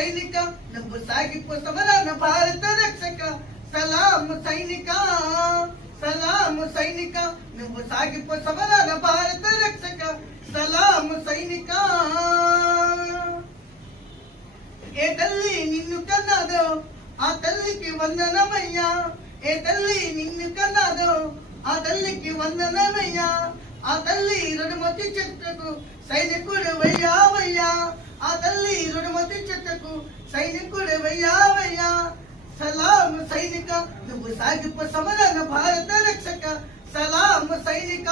సైనిక నువ్వు సాగిపో సమరాన భారత రక్షక సలాము సైనిక సలాము సైనిక నువ్వు సాగిపో సమరాన భారత రక్షక సలాము సైనిక ఏ తల్లి నిన్ను కన్నాదో ఆ తల్లికి వందనమయ్యా ఏ తల్లి నిన్ను కన్నాదో ఆ తల్లికి వందనమయ్యా ఆ తల్లి రుణమతి చెట్టుకు సైనికుడు వయ్యావయ్యా ఆ తల్లి రుణమతి చెట్టుకు సైనికుడు వయ్యావయ్యా సలాం సైనిక నువ్వు సాగిపో సమరాన భారత రక్షక సలాం సైనిక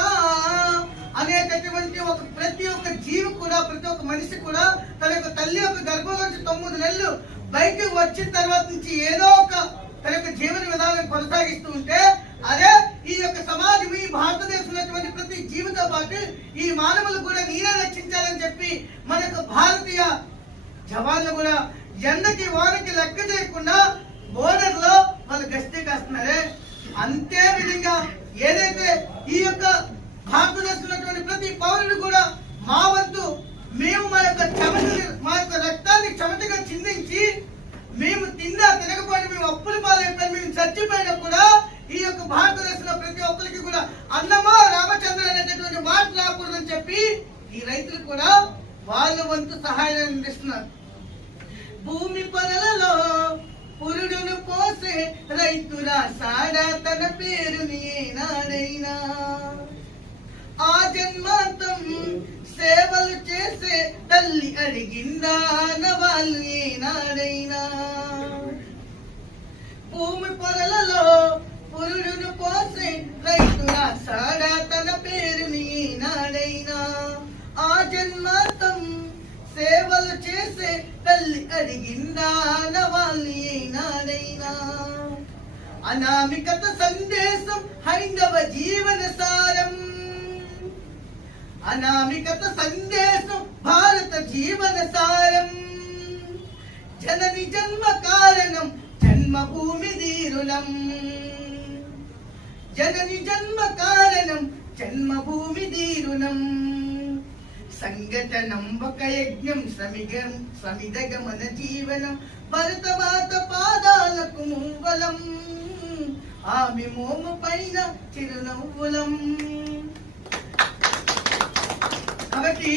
అనేటటువంటి ప్రతి ఒక్క జీవి కూడా ప్రతి ఒక్క మనిషి కూడా తన యొక్క తల్లి యొక్క గర్భం నుంచి 9 నెలలు బయటకు వచ్చిన తర్వాత నుంచి ఏదో ఒక తన యొక్క జీవన విధానం కొనసాగిస్తూ ఉంటే అదే ఈ యొక్క సమాజం ఈ భారతదేశంలో ప్రతి జీవితో పాటు ఈ మానవులు కూడా నేనే రక్షించాలని చెప్పి మన యొక్క భారతీయ జవాన్లు కూడా ఎండకి వానకి లెక్క చేయకుండా బోర్డర్ లో వాళ్ళు గస్తీ కాస్తున్నారే అంతే విధంగా ఏదైతే ఈ యొక్క భారతదేశంలో ప్రతి పౌరుడు కూడా మా వంతు మేము మా యొక్క రక్తాన్ని చెమటగా చిందించి మేము తినకపోయినా మేము అప్పులు పాలైపోయి మేము చచ్చిపోయినా కూడా ఈ యొక్క భారతదేశంలో ప్రతి ఒక్కరికి కూడా అన్నమో రామచంద్ర అనేటటువంటి మాట రాకూడదని చెప్పి ఈ రైతులు కూడా వాళ్ళ వంతు సహాయాన్ని అందిస్తున్నారు. భూమి పొరలలో పురుడును పోసే రైతురా సాడా తన పేరుని ఏనాడైనా ఆ జన్మాంతం సేవలు చేసే తల్లి అడిగిందా వాళ్ళు ఏనాడైనా భూమి పొరలలో పురుడును పోసే రైతురా సాడా తన పేరుని ఏనాడైనా ఆ జన్మాంతం సేవలు చేసే తల్లి అడిగిందా వాళ్ళు ఏనాడైనా అనామికత సందేశం హైందవ జీవన సారం అనామికత సందేశం భారత జీవన సారం జనని జన్మ కారణం జన్మభూమి దీరుణం జనని జన్మ కారణం జన్మభూమి దీరుణం సంఘటనం ఒక యజ్ఞం సమిదగమన జీవనం భరతమాత పాదాలకు మూవలం ఆమె మోము పైన చిరునవ్వులం. కాబట్టి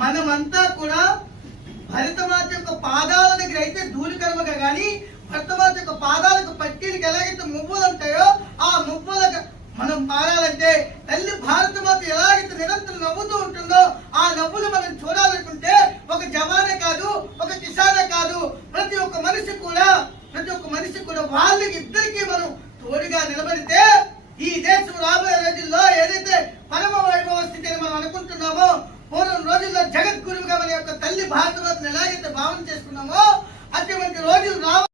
మనమంతా కూడా భరతమాత యొక్క పాదాల దగ్గర అయితే ధూళికర్మగా గాని భరతమాత యొక్క పాదాలకు పట్టీలకు ఎలాగైతే మువ్వలు ఉంటాయో ఆ మువ్వలుగా మనం మారాలంటే తల్లి భారతమాత ఎలాగైతే నిరంతరం నవ్వుతూ ఉంటుందో ఆ నవ్వులు మనం చూడాలనుకుంటే ఒక జవానే కాదు ఒక కిసానే కాదు ప్రతి ఒక్క మనిషి కూడా వాళ్ళకి ఇద్దరికి మనం తోడుగా నిలబడితే ఈ దేశం రాబోయే రోజుల్లో ఏదైతే పరమ వైభవ స్థితిని మనం అనుకుంటున్నామో పూర్వం రోజుల్లో జగద్గురువుగా మన యొక్క తల్లి భారతమాతను ఎలాగైతే భావన చేసుకున్నామో అటువంటి రోజులు రావాలి.